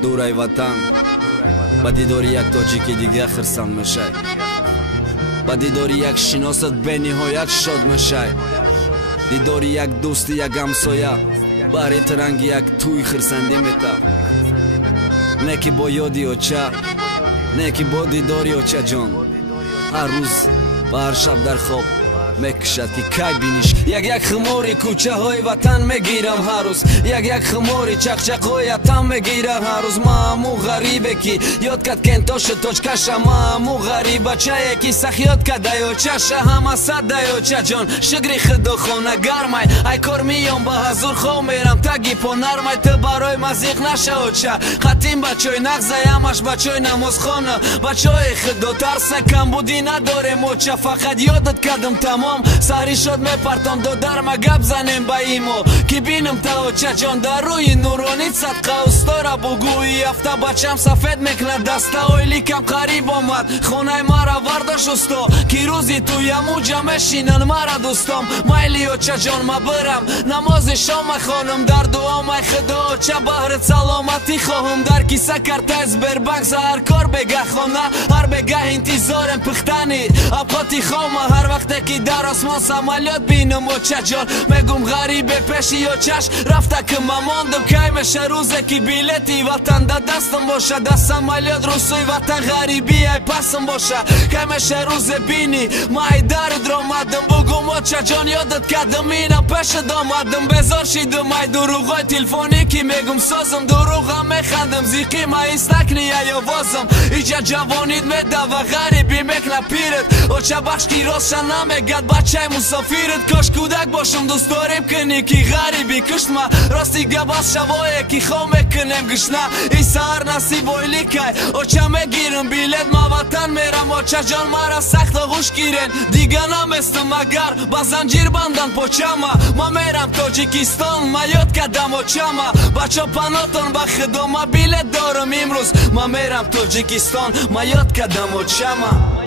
دورای وطن با دیداری یک تاجیکی دیگه خرسند میشه، با دیداری یک شناست به نهایت شاد میشه، دیداری یک دوست یک همسایه برای ترنگ یک توی خرسندی میته، نه که با یادی اوچه، نه که با دیداری اوچه جان هر روز و هر شب در خواب میکشد که کی بینیش. یک خماری کوچه های وطن میگیرم هر روز، یک خماری چقچق های وطن میگیرم هر روز. ما همو غریبه کی یاد کد کنتاش توچ کشه، ما همو غریبه چه یکی سخ یاد کد دیوچه شه همه صد دیوچه جان شگری خدا خونه گرمای ای کار میام با حضور خواه میرم تگی پا نرمای تو برای مزیق نشه اوچه خطیم بچوی نغزه همش بچوی نماز خانه بچوی خدا ترس کم بودی ندارم اوچه فقط یادت کدم تمام سهری شد میپرتم دو درم گپ زنیم با ایمو که بینم تا اوچه جان در روی نورانی صدقه استاره بگویی افته بچم سفید میکنه دسته اویلی کم قریب آمد خونه مرا ورداش استو که روزی توی موجه میشینن مرا دوستم مایلی اوچه جان ما برم نماز شام خانم در دعا مای خدا اوچه بهرت سلامتی خواهم در کیسه کرتز بربنگ هر کار بگه خانه هر بگه انتظارم پختنی ابقاتی خوامه هر وقت که در آسمان سمالیات بینم اوچه جان میگم غریبه پیشی اوچهش رفته که من ماندم کی میشه روزه که بیلتی وطن در دستم باشه دست سمالیات روسوی وطن غریبی ای پسم باشه کی میشه روزه بینی ما ای درد را مدم بگم اوچه جان یادت کدم اینم پیش دامدم بزار شیدم ای دروغای تلفونی که میگم سازم دروغم میخندم زیقی ما ایستکنی ای آوازم ایجا جوانید میده و غریبی میکنه پیرت اوچه بخش کی راستشن نمیگد بچه مسافرت کاش کودک باشم دوست داریم کنی که غریبی کشت ما راستی گباس شوایه که خواه میکنیم گشنه ای سهر نصیب اویلی که اوچه میگیرم بیلت ما وطن میرم اوچه جان مرا سخت غوش گیرن دیگه نمیستم اگر با زنجیر بندن پوچه ما میرم تاجیکستان ما یاد کدم اوچه ما بچه پناتون با خدا ما بیلت دارم امروز ما میرم تاجیکستان ما یاد کدم اوچه ما